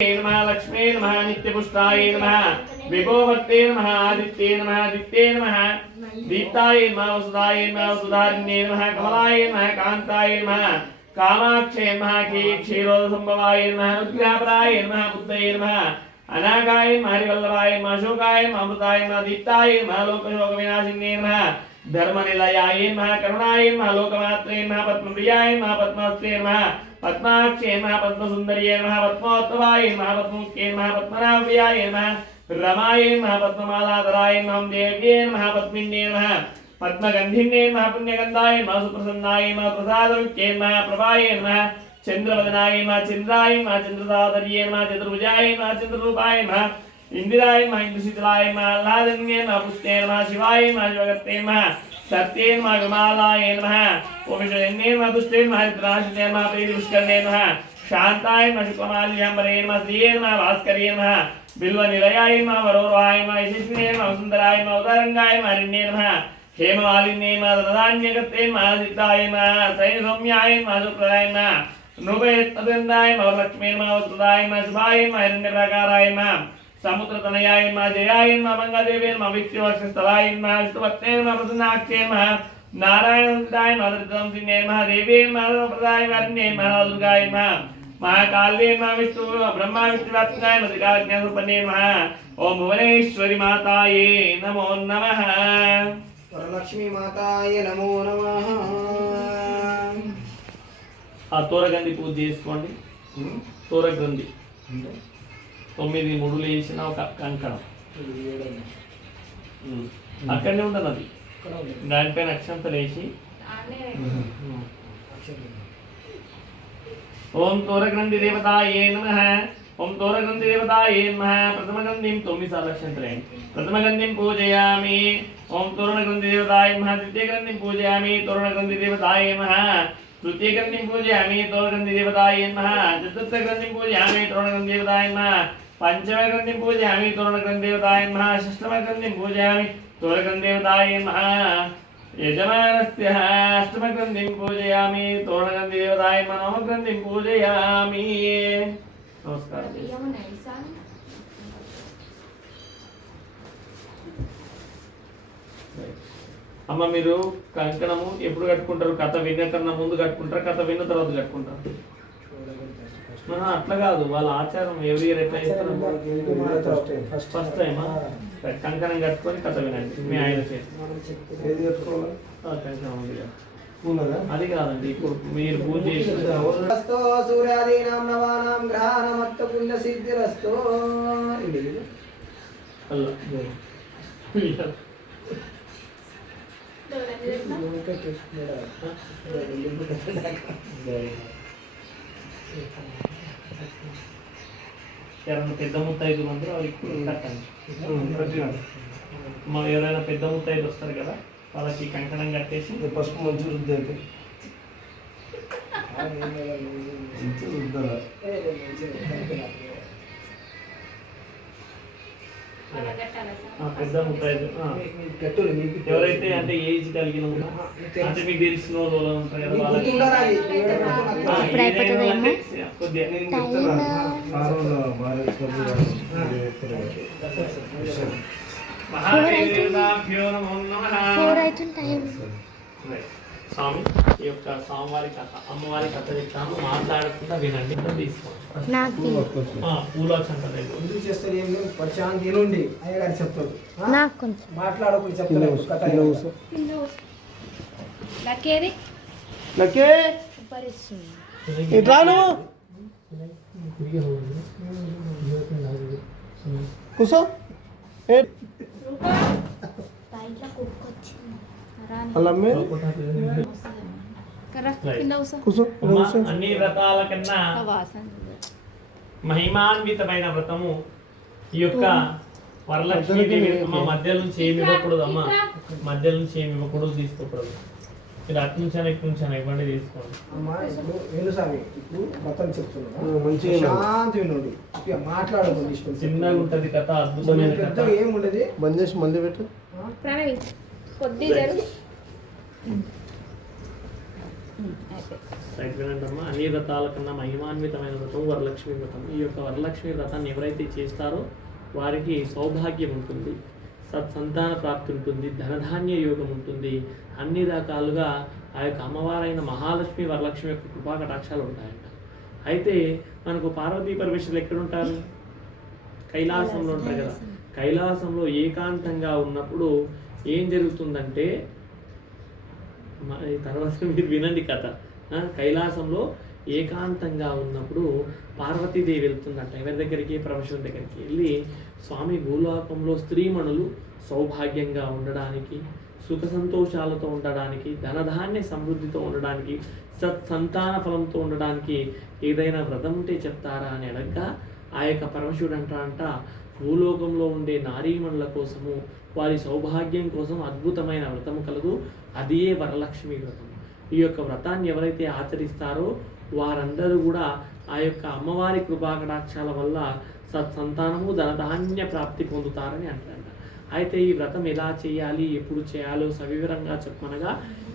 नमः लक्ष्मी नमः नित्यपुष्टाय नमः विभोवर्ते नमः आदित्ये नमः दित्ये नमः दीप्ताय नमः वसुधाय नमः वसुधारिण्ये नमः कमलाय नमः कान्ताय नमः कामाक्षे नमः क्षीरोदसंभवाय नमः उद्ग्रापराय नमः बुद्धये नमः अनागाय नमः हरिवल्लभाय नमः अशोकाय नमः अमृताय नमः दीप्ताय नमः लोकशोकविनाशिन्ये नमः धर्मनिलयाय नमः करुणाय नमः लोकमात्रे नमः पद्मप्रियाय नमः पद्महस्ते नमः पद्माक्षे नमः पद्मसुन्दर्ये नमः पद्मोत्तमाय नमः पद्ममुख्ये नमः पद्मनाभप्रियाय नमः रमाय नमः पद्ममालाधराय नमः देव्ये नमः पद्मिन्ये नमः पद्मगन्धिन्ये नमः पुण्यगन्धाय नमः सुप्रसन्नाय नमः प्रसादवित्ये नमः प्रभाय नमः चन्द्रवदनाय नमः चन्द्राय नमः चन्द्रसादर्ये नमः चतुर्भुजाय नमः चन्द्ररूपाय नमः इंदिराय नमः इंद्रशीतलाय नमः आह्लादन्ये नमः पुष्टे नमः शिवाय नमः शिवगते नमः सत्ये नमः विमालाय नमः ओमिषण्ये नमः दुष्टे नमः द्राशिते नमः प्रीतिपुष्करणे नमः शान्ताय नमः शुक्लमाल्यम्बरे नमः श्रिये नमः भास्कर्ये नमः बिल्वनिलयाय नमः वरोरोहाय नमः यशस्विने नमः सुन्दराय नमः उदारंगाय नमः हरिण्ये नमः हेममालिन्ये नमः धनधान्यगते नमः सिद्धाय नमः सैन्यसौम्याय नमः शुक्लाय नमः नृपयत्तदन्दाय नमः लक्ष्मी नमः वसुधाय नमः शुभाय नमः हिरण्यप्राकाराय नमः समुद्रतनयाय नमः जयाय नमः मंगलदेवे नमः विष्णुवक्षस्थलाय नमः विष्णुपत्ने नमः प्रसन्नाक्षे नमः नारायणसुताय नमः धृतंसिन्ये नमः देवे नमः प्रदाय वरण्ये नमः दुर्गाय नमः महाकाल्ये नमः विष्णु ब्रह्मा विष्णुव्याप्ताय नमः त्रिकाज्ञासुपन्ये नमः ओम भुवनेश्वरी माताये नमो नमः वरलक्ष्मी माताये नमो नमः ఆ తోరగంది పూజ చేసుకోండి తోరగంది 9 ముడులు వేసిన ఒక కంకణం అక్కడనే ఉంటుంది అది దానిపైన అక్షంతలు వేసి ఓం తోరగ్రంథి దేవతాయే నమః ఓం తోరగ్రంథి దేవతాయే నమః ప్రథమగంధిం 9 సార్లు అక్షంతలు వేయండి ప్రథమగంధిం పూజయామి ఓం తోరణగ్రంథి దేవతాయే నమః ద్వితీయగ్రంథిం పూజయామి తోరణగ్రంథి దేవతాయే నమః तृतीयग्रंथिं पूजयामि तोरणग्रंथि देवताय नमः चतुर्थग्रंथिं पूजयामि तोरणग्रंथि देवताय नमः पंचमग्रंथिं पूजयामि तोरणग्रंथि देवताय नमः षष्ठमग्रंथिं पूजयामि तोरणग्रंथि देवताय नमः यजमानस्य अष्टमग्रंथिं पूजयामि तोरणग्रंथि देवताय नमः नवमग्रंथिं पूजयामि नमस्कार అమ్మ మీరు కంకణము ఎప్పుడు కట్టుకుంటారు కథ విన్న కన్నా ముందు కట్టుకుంటారు కథ విన్న తర్వాత కట్టుకుంటారు అట్లా కాదు వాళ్ళ ఆచారం ఎవరి ఇయర్ ఎట్లా చేస్తారు ఫస్ట్ టైమా కంకణం కట్టుకొని కథ వినండి మీ ఆయన అది కాదండి ఇప్పుడు మీరు పూజ చేసి సూర్యాదీనాం నవానాం గ్రహాణమత్త పుణ్య సిద్ధిరస్తో అల్లా ఎవరైనా పెద్ద ముత్తైదులు అందరూ వాళ్ళకి కట్టండి ఎవరైనా పెద్ద ముత్తైదు వస్తారు కదా వాళ్ళకి కంకణం కట్టేసి పసుపు మంచి రుద్దాక పెద్ద ముత్తైదు ఎవరైతే అంటే ఏజ్ కలిగిన అంటే మీకు తెలిసిన వాళ్ళు ఉంటారు కదా స్వామి ఈ యొక్క స్వామివారి కథ అమ్మవారి కథ చెప్తాను మాట్లాడకుండా వినండి తీసుకోండి పూల చంటలేదు ఎందుకు చేస్తారు ఏం పరిచయం తినండి అయ్యగారు చెప్తారు మాట్లాడకుండా చెప్తారు కూసో అన్ని వ్రతాల కన్నా మహిమాన్వితమైన వ్రతము ఈ యొక్క వరలక్ష్మీదేవి అమ్మ మధ్య నుంచి ఏమి ఇవ్వకూడదు అమ్మ మధ్య నుంచి ఏమి ఇవ్వకూడదు తీసుకోకూడదు మీరు అటు నుంచి ఇటు నుంచి ఇవ్వండి తీసుకోండి చిన్నగా ఉంటది కథ అద్భుతమైన కథ ఏముంటది బంద్ చేసి మళ్ళీ పెట్టు కొద్ది జరుగు వినండమ్మా, అన్ని వ్రతాల కన్నా మహిమాన్వితమైన వ్రతం వరలక్ష్మి వ్రతం. ఈ యొక్క వరలక్ష్మి వ్రతాన్ని ఎవరైతే చేస్తారో వారికి సౌభాగ్యం ఉంటుంది, సత్సంతాన ప్రాప్తి ఉంటుంది, ధనధాన్య యోగం ఉంటుంది. అన్ని రకాలుగా ఆ యొక్క అమ్మవారైన మహాలక్ష్మి వరలక్ష్మి యొక్క కృపా కటాక్షాలు ఉంటాయంట. అయితే మనకు పార్వతీ పరమేశ్వరులు ఎక్కడుంటారు? కైలాసంలో ఉంటారు కదా. కైలాసంలో ఏకాంతంగా ఉన్నప్పుడు ఏం జరుగుతుందంటే, తర్వాత మీరు వినండి కథ. కైలాసంలో ఏకాంతంగా ఉన్నప్పుడు పార్వతీదేవి వెళ్తుందంట ఎవరి దగ్గరికి? పరమశివుని దగ్గరికి వెళ్ళి, స్వామి భూలోకంలో స్త్రీమణులు సౌభాగ్యంగా ఉండడానికి, సుఖ సంతోషాలతో ఉండడానికి, ధనధాన్య సమృద్ధితో ఉండడానికి, సత్సంతాన ఫలంతో ఉండడానికి ఏదైనా వ్రతం ఉంటే చెప్తారా అని అడగగా ఆ యొక్క పరమశివుడు అంట భూలోకంలో ఉండే నారీమణుల కోసము, వారి సౌభాగ్యం కోసం అద్భుతమైన వ్రతము కలదు, అదే వరలక్ష్మి వ్రతం. ఈ యొక్క వ్రతాన్ని ఎవరైతే ఆచరిస్తారో వారందరూ కూడా ఆ యొక్క అమ్మవారి కృపాకటాక్షాల వల్ల సత్సంతానము ధనధాన్య ప్రాప్తి పొందుతారని అంటారంట. అయితే ఈ వ్రతం ఎలా చేయాలి, ఎప్పుడు చేయాలో సవివరంగా చెప్పనగా,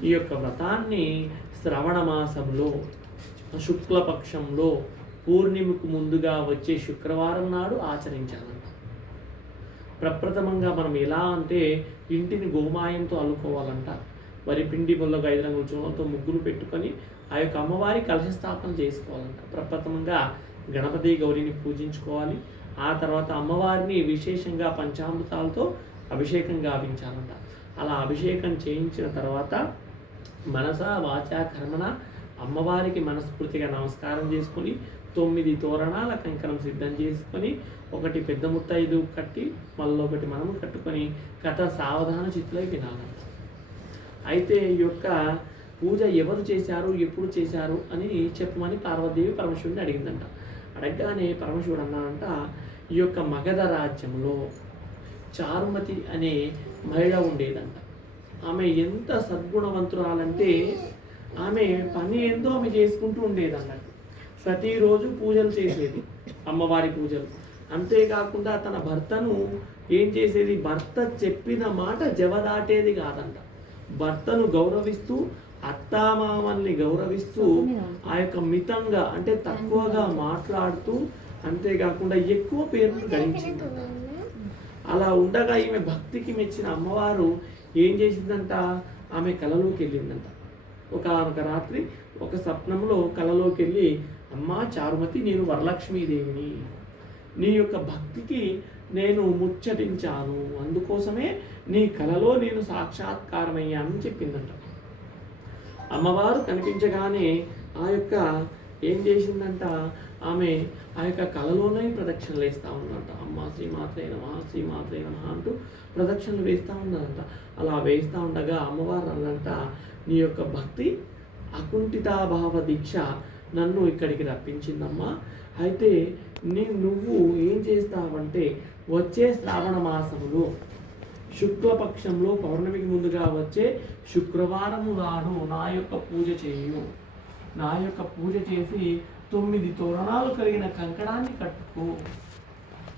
ఈ యొక్క వ్రతాన్ని శ్రవణ మాసంలో శుక్లపక్షంలో పూర్ణిమకు ముందుగా వచ్చే శుక్రవారం నాడు ఆచరించాలంట. ప్రప్రథమంగా మనం ఎలా అంటే ఇంటిని గోమాయంతో అల్లుకోవాలంట. వరి పిండి బొల్లగా 5 రంగుల చూడంతో ముగ్గులు పెట్టుకొని ఆ యొక్క అమ్మవారి కలశ స్థాపన చేసుకోవాలంట. ప్రప్రథమంగా గణపతి గౌరిని పూజించుకోవాలి. ఆ తర్వాత అమ్మవారిని విశేషంగా పంచామృతాలతో అభిషేకం గావించాలంట. అలా అభిషేకం చేయించిన తర్వాత మనస వాచ కర్మణ అమ్మవారికి మనస్ఫూర్తిగా నమస్కారం చేసుకొని 9 తోరణాల కంకణం సిద్ధం చేసుకొని, ఒకటి పెద్ద ముత్తైదు కట్టి మళ్ళీ ఒకటి మనము కట్టుకొని కథ సావధాన చిత్తులై వినాలంట. అయితే ఈ యొక్క పూజ ఎవరు చేశారు, ఎప్పుడు చేశారు అని చెప్పమని పార్వతీదేవి పరమశివుడిని అడిగిందంట. అడగగానే పరమశివుడు అన్నాడంట, ఈ యొక్క మగధ రాజ్యంలో చారుమతి అనే మహిళ ఉండేదంట. ఆమె ఎంత సద్గుణవంతురాలంటే ఆమె పని ఏందో ఆమె చేసుకుంటూ ఉండేదన్నట్టు. ప్రతిరోజు పూజలు చేసేది, అమ్మవారి పూజలు. అంతేకాకుండా తన భర్తను ఏం చేసేది, భర్త చెప్పిన మాట జవదాటేది కాదంట. భర్తను గౌరవిస్తూ, అత్తామామల్ని గౌరవిస్తూ ఆ యొక్క మితంగా అంటే తక్కువగా మాట్లాడుతూ, అంతేకాకుండా ఎక్కువ పేర్లు గడించింది. అలా ఉండగా ఈమె భక్తికి మెచ్చిన అమ్మవారు ఏం చేసిందంట, ఆమె కలలోకి వెళ్ళిందంట. ఒక రాత్రి ఒక స్వప్నంలో కలలోకి వెళ్ళి, అమ్మా చారుమతి, నేను వరలక్ష్మీదేవిని, నీ యొక్క భక్తికి నేను ముచ్చటించాను, అందుకోసమే నీ కలలో నేను సాక్షాత్కారమయ్యానని చెప్పిందంట. అమ్మవారు కనిపించగానే ఆ యొక్క ఏం చేసిందంట, ఆమె ఆ యొక్క కళలోనే ప్రదక్షిణలు వేస్తూ ఉందంట. అమ్మ శ్రీమాత్రే నమః, శ్రీమాత్రే నమః అంటూ ప్రదక్షిణలు వేస్తూ ఉన్నదంట. అలా వేస్తూ ఉండగా అమ్మవారు అన్నంట, నీ యొక్క భక్తి అకుంఠితాభావ దీక్ష నన్ను ఇక్కడికి రప్పించిందమ్మా. అయితే నువ్వు ఏం చేస్తావంటే, వచ్చే శ్రావణ మాసములో శుక్లపక్షంలో పౌర్ణమికి ముందుగా వచ్చే శుక్రవారము నాడు నా యొక్క పూజ చేయు. నా యొక్క పూజ చేసి 9 తోరణాలు కలిగిన కంకణాన్ని కట్టుకో.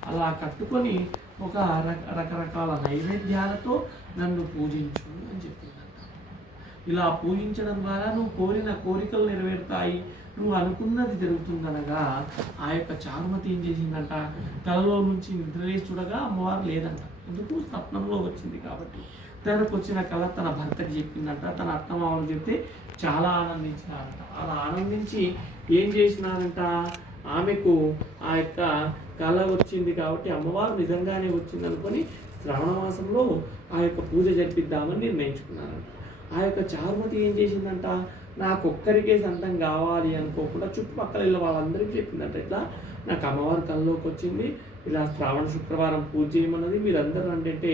అలా కట్టుకొని ఒక రకరకాల నైవేద్యాలతో నన్ను పూజించు అని చెప్పిందంట. ఇలా పూజించడం ద్వారా నువ్వు కోరిన కోరికలు నెరవేరుతాయి, నువ్వు అనుకున్నది జరుగుతుందనగా ఆ యొక్క చారుమతి ఏం చేసిందంట, కలలో నుంచి నిద్రలేసి చూడగా అమ్మవారు లేదంట. ఎందుకు, స్వప్నంలో వచ్చింది కాబట్టి. తనకు వచ్చిన కళ తన భర్తకి చెప్పిందంట. తన అత్తమామలు చెప్తే చాలా ఆనందించినారంట. అలా ఆనందించి ఏం చేసినారంట, ఆమెకు ఆ యొక్క కళ వచ్చింది కాబట్టి అమ్మవారు నిజంగానే వచ్చింది అనుకొని శ్రావణ మాసంలో ఆ యొక్క పూజ జరిపిద్దామని నిర్ణయించుకున్నారంట. ఆ యొక్క చారుమతి ఏం చేసిందంట, నాకొక్కరికే సొంతం కావాలి అనుకోకుండా చుట్టుపక్కల ఇళ్ళ వాళ్ళందరికీ చెప్పిందంట, ఇట్లా నాకు అమ్మవారి కళ్ళలోకి వచ్చింది, ఇలా శ్రావణ శుక్రవారం పూజ చేయమన్నది, మీరందరూ అంటే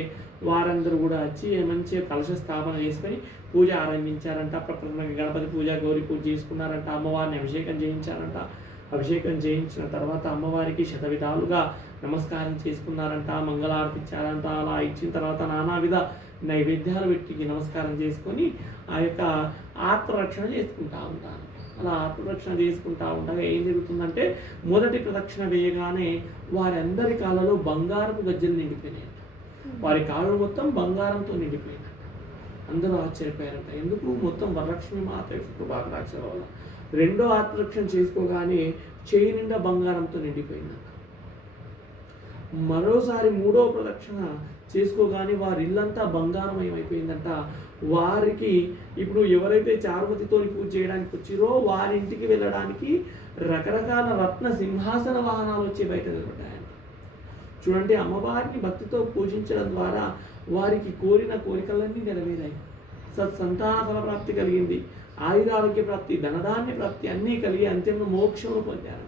వారందరూ కూడా వచ్చి మంచిగా కలశ స్థాపన చేసుకొని పూజ ఆరంభించారంట. ప్రప్రథమంగా గణపతి పూజ, గౌరీ పూజ చేసుకున్నారంట. అమ్మవారిని అభిషేకం చేయించారంట. అభిషేకం చేయించిన తర్వాత అమ్మవారికి శతవిధాలుగా నమస్కారం చేసుకున్నారంట, మంగళారతి ఇచ్చారంట. అలా ఇచ్చిన తర్వాత నానావిధ నైవేద్యాలు పెట్టి నమస్కారం చేసుకొని ఆ యొక్క ఆత్మరక్షణ చేసుకుంటా ఉంటారు. అలా ఆత్మరక్షణ చేసుకుంటా ఉండగా ఏం జరుగుతుందంటే, మొదటి ప్రదక్షిణ వేయగానే వారందరి కాళ్ళలో బంగారపు గజ్జలు నిండిపోయినాయి. వారి కాళ్ళు మొత్తం బంగారంతో నిండిపోయినాయి. అందరూ ఆశ్చర్యపోయారంట. ఎందుకు? మొత్తం వరలక్ష్మి మాత యొక్క కృపాకటాక్షాల వల్ల. రెండో ఆత్మరక్షణ చేసుకోగానే చేయి నిండా బంగారంతో నిండిపోయిందంట. మరోసారి మూడో ప్రదక్షిణ చేసుకోగానే వారి ఇల్లంతా బంగారమయమైపోయిందంట. వారికి ఇప్పుడు ఎవరైతే చారుమతితో పూజ చేయడానికి వచ్చిరో వారి ఇంటికి వెళ్ళడానికి రకరకాల రత్న సింహాసన వాహనాలు వచ్చి బయట నిలబడ్డాయంట. చూడండి, అమ్మవారిని భక్తితో పూజించడం ద్వారా వారికి కోరిన కోరికలన్నీ నెరవేరాయి. సత్సంతాన ఫలప్రాప్తి కలిగింది, ఆయురారోగ్య ప్రాప్తి, ధనధాన్య ప్రాప్తి అన్నీ కలిగి అంతిమ మోక్షమును పొందారు.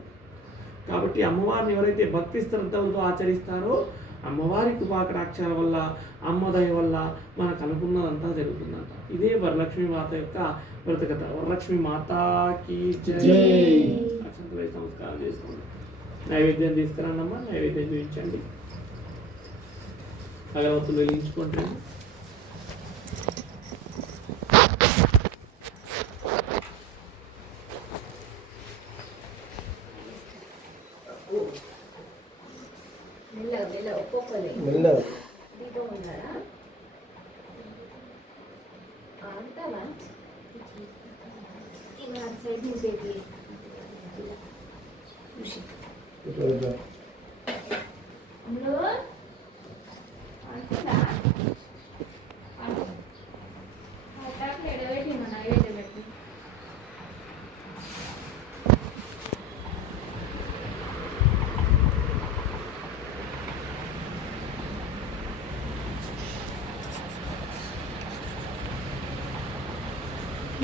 కాబట్టి అమ్మవారిని ఎవరైతే భక్తి శ్రద్ధలతో ఆచరిస్తారో అమ్మవారి కృపాకటాక్షాల వల్ల, అమ్మదయ వల్ల మనకు అనుకున్నదంతా జరుగుతుందంట. ఇదే వరలక్ష్మి మాత యొక్క వ్రతకథ. వరలక్ష్మి మాతాకి జై. అక్షంతలై నమస్కారం చేసుకోండి. నైవేద్యం తీసుకురానమ్మా, నైవేద్యం చూపించండి. అగరవత్తులు వెలిగించుకుంటాను.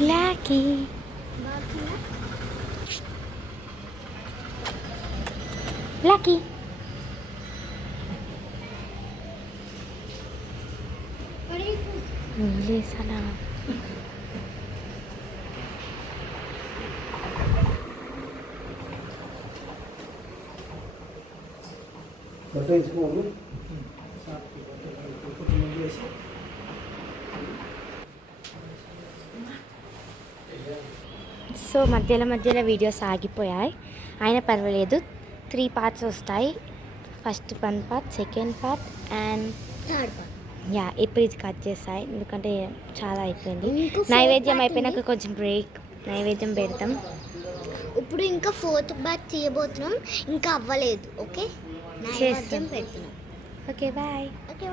Lucky. Lucky. Ini salah. Betul itu. So మధ్యలో వీడియోస్ ఆగిపోయాయి, అయినా పర్వాలేదు. 3 పార్ట్స్ వస్తాయి. First 1 part, second part and third part. Yeah, ఇప్పుడు ఇది కట్ చేస్తాయి ఎందుకంటే చాలా అయిపోయింది. నైవేద్యం అయిపోయినాక కొంచెం బ్రేక్, నైవేద్యం పెడతాం. ఇప్పుడు ఇంకా 4th పార్ట్ చేయబోతున్నాం, ఇంకా అవ్వలేదు. ఓకే, నైవేద్యం పెడుతున్నాం. Okay, bye. ఓకే.